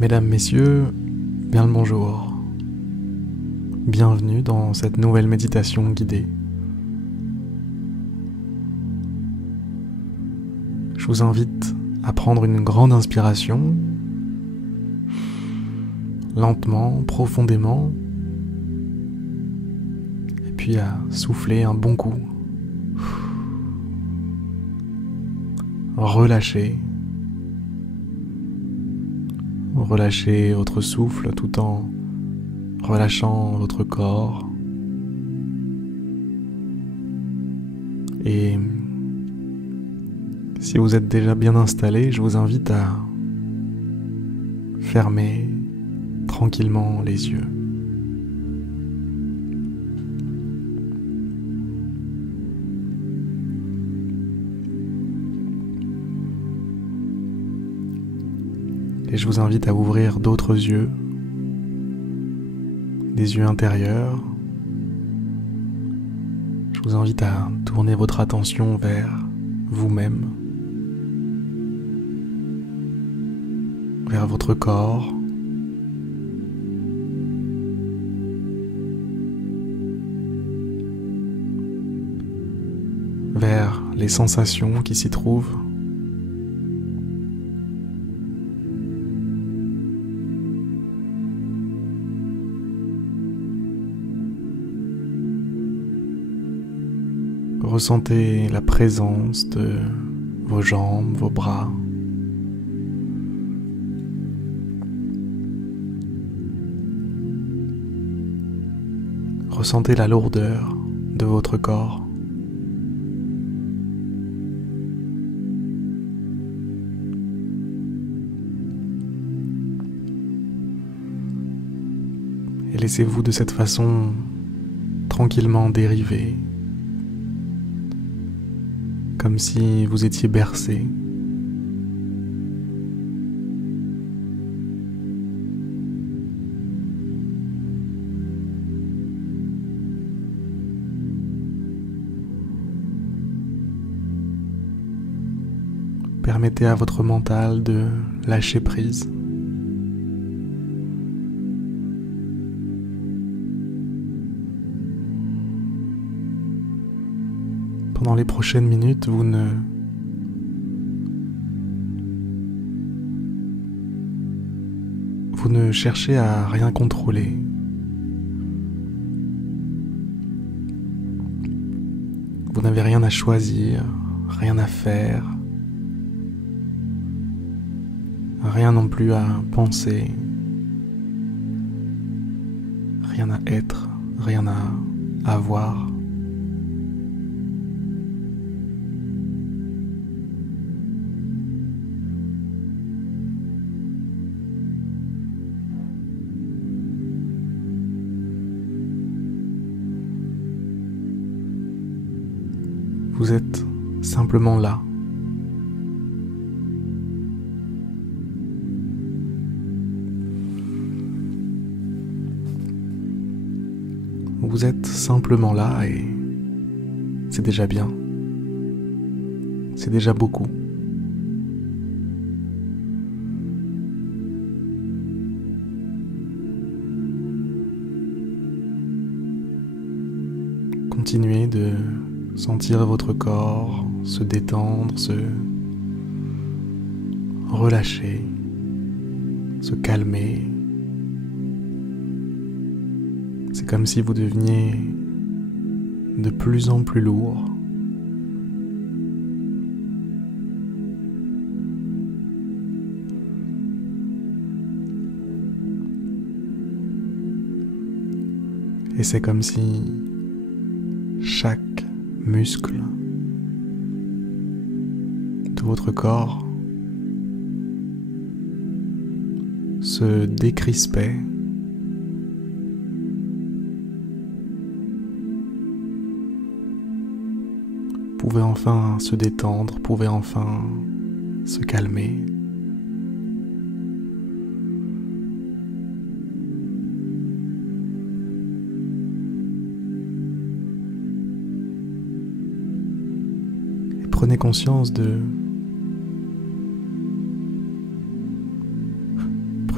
Mesdames, Messieurs, bien le bonjour. Bienvenue dans cette nouvelle méditation guidée. Je vous invite à prendre une grande inspiration, lentement, profondément, et puis à souffler un bon coup. Relâchez votre souffle tout en relâchant votre corps. Et si vous êtes déjà bien installé, je vous invite à fermer tranquillement les yeux. Et je vous invite à ouvrir d'autres yeux, des yeux intérieurs. Je vous invite à tourner votre attention vers vous-même, vers votre corps, vers les sensations qui s'y trouvent. Ressentez la présence de vos jambes, vos bras. Ressentez la lourdeur de votre corps. Et laissez-vous de cette façon tranquillement dériver, comme si vous étiez bercé. Permettez à votre mental de lâcher prise. Pendant les prochaines minutes, vous ne cherchez à rien contrôler. Vous n'avez rien à choisir, rien à faire, rien non plus à penser, rien à être, rien à avoir. Vous êtes simplement là. Vous êtes simplement là et c'est déjà bien. C'est déjà beaucoup. Continuez de sentir votre corps se détendre, se relâcher, se calmer. C'est comme si vous deveniez de plus en plus lourd. Et c'est comme si chaque muscle de votre corps se décrispait, pouvait enfin se détendre, pouvait enfin se calmer. Prenez conscience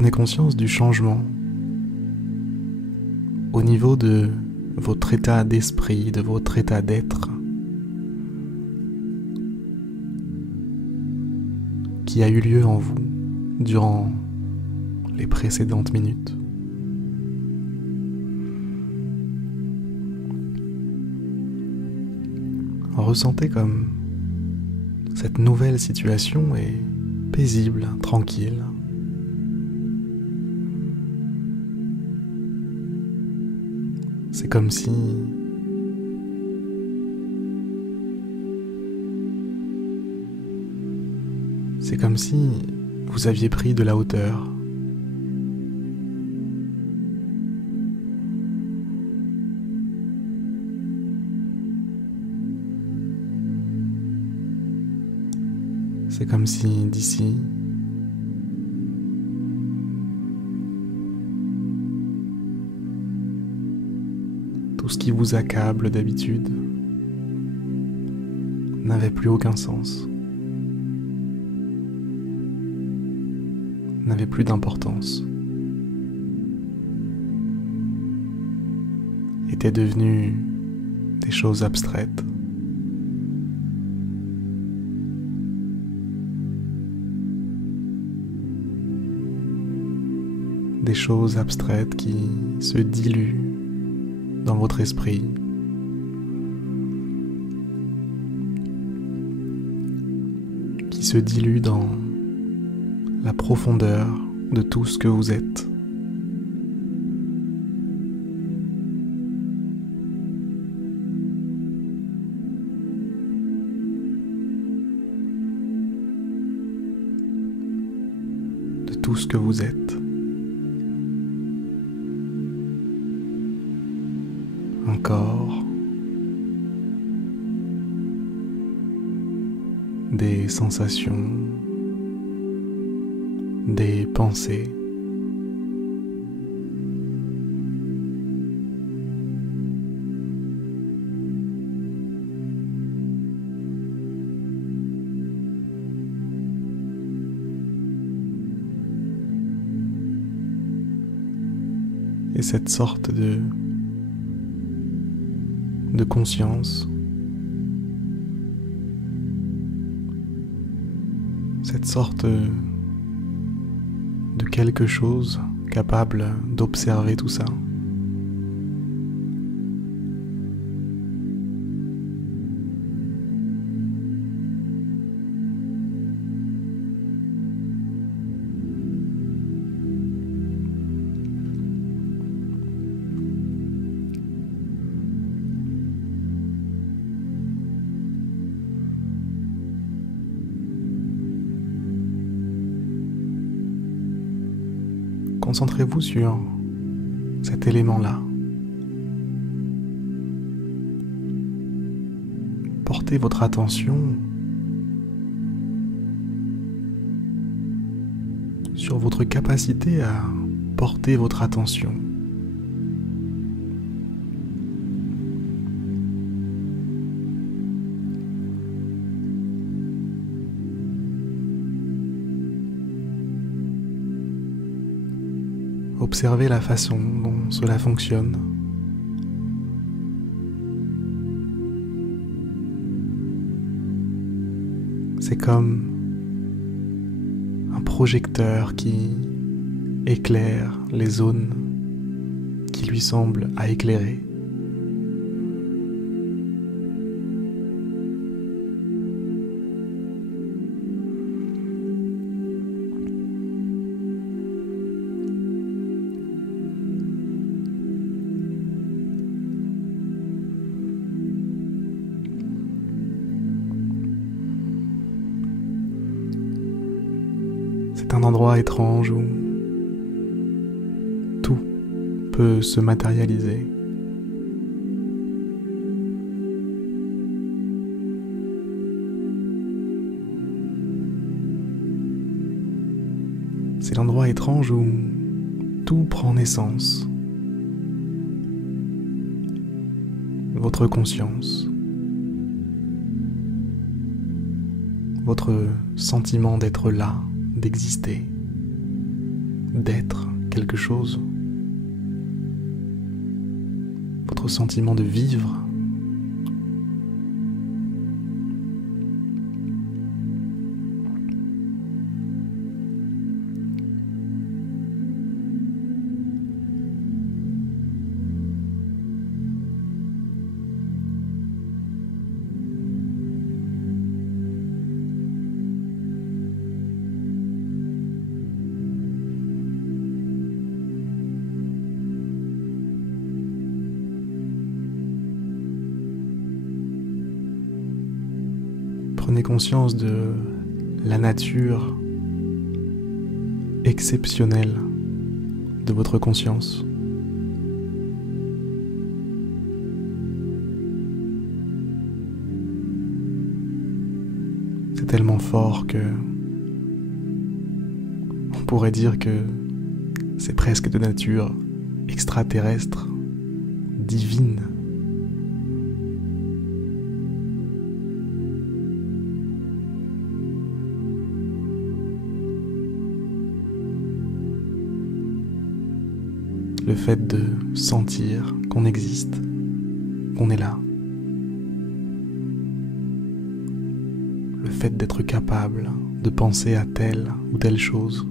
Prenez conscience du changement au niveau de votre état d'esprit, de votre état d'être, qui a eu lieu en vous durant les précédentes minutes. Ressentez comme cette nouvelle situation est paisible, tranquille. C'est comme si vous aviez pris de la hauteur. C'est comme si d'ici, tout ce qui vous accable d'habitude n'avait plus aucun sens, n'avait plus d'importance, était devenu des choses abstraites. Des choses abstraites qui se diluent dans votre esprit, qui se diluent dans la profondeur de tout ce que vous êtes. De tout ce que vous êtes. Un corps, des sensations, des pensées, et cette sorte de conscience, cette sorte de quelque chose capable d'observer tout ça. Concentrez-vous sur cet élément-là. Portez votre attention sur votre capacité à porter votre attention. Observez la façon dont cela fonctionne. C'est comme un projecteur qui éclaire les zones qui lui semblent à éclairer. C'est un endroit étrange où tout peut se matérialiser. C'est l'endroit étrange où tout prend naissance. Votre conscience, votre sentiment d'être là, d'exister, d'être quelque chose, votre sentiment de vivre. Prenez conscience de la nature exceptionnelle de votre conscience. C'est tellement fort que on pourrait dire que c'est presque de nature extraterrestre, divine. Le fait de sentir qu'on existe, qu'on est là. Le fait d'être capable de penser à telle ou telle chose.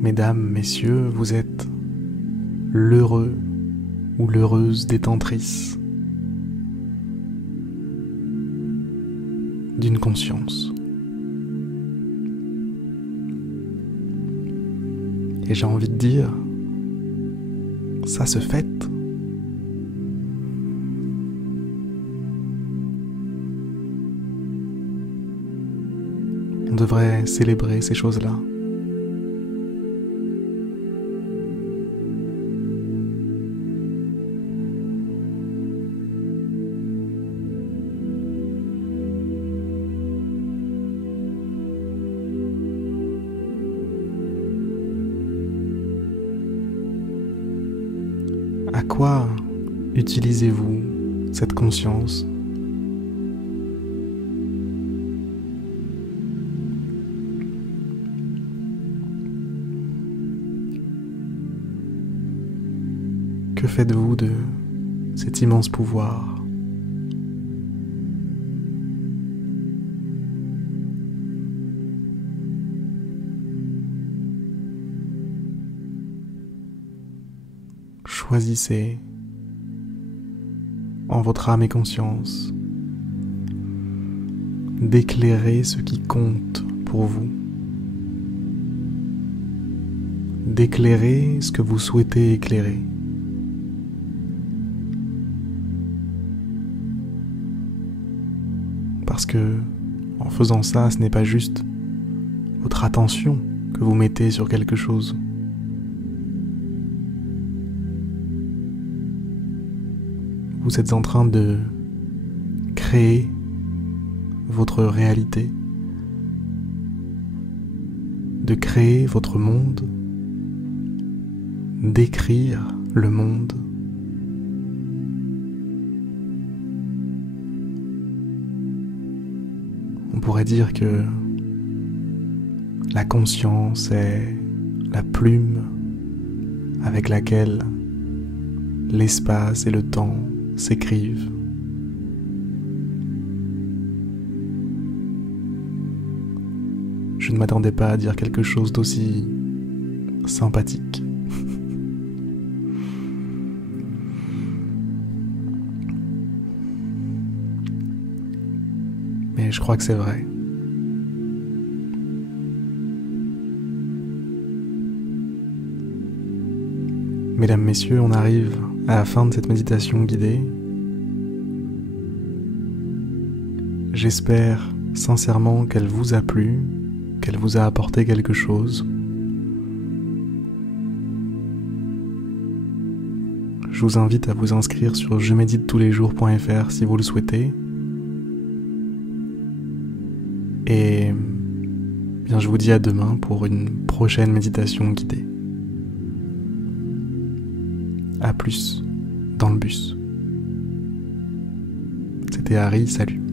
Mesdames, messieurs, vous êtes l'heureux ou l'heureuse détentrice d'une conscience. Et j'ai envie de dire, ça se fête. On devrait célébrer ces choses-là. À quoi utilisez-vous cette conscience ? Que faites-vous de cet immense pouvoir ? Choisissez, en votre âme et conscience, d'éclairer ce qui compte pour vous, d'éclairer ce que vous souhaitez éclairer. Parce que, en faisant ça, ce n'est pas juste votre attention que vous mettez sur quelque chose. Vous êtes en train de créer votre réalité, de créer votre monde, d'écrire le monde. On pourrait dire que la conscience est la plume avec laquelle l'espace et le temps s'écrivent. Je ne m'attendais pas à dire quelque chose d'aussi sympathique. Mais je crois que c'est vrai. Mesdames, messieurs, on arrive à la fin de cette méditation guidée. J'espère sincèrement qu'elle vous a plu, qu'elle vous a apporté quelque chose. Je vous invite à vous inscrire sur jeméditetouslesjours.fr si vous le souhaitez. Et bien, je vous vous dis à demain pour une prochaine méditation guidée. À plus dans le bus. C'était Harry, salut.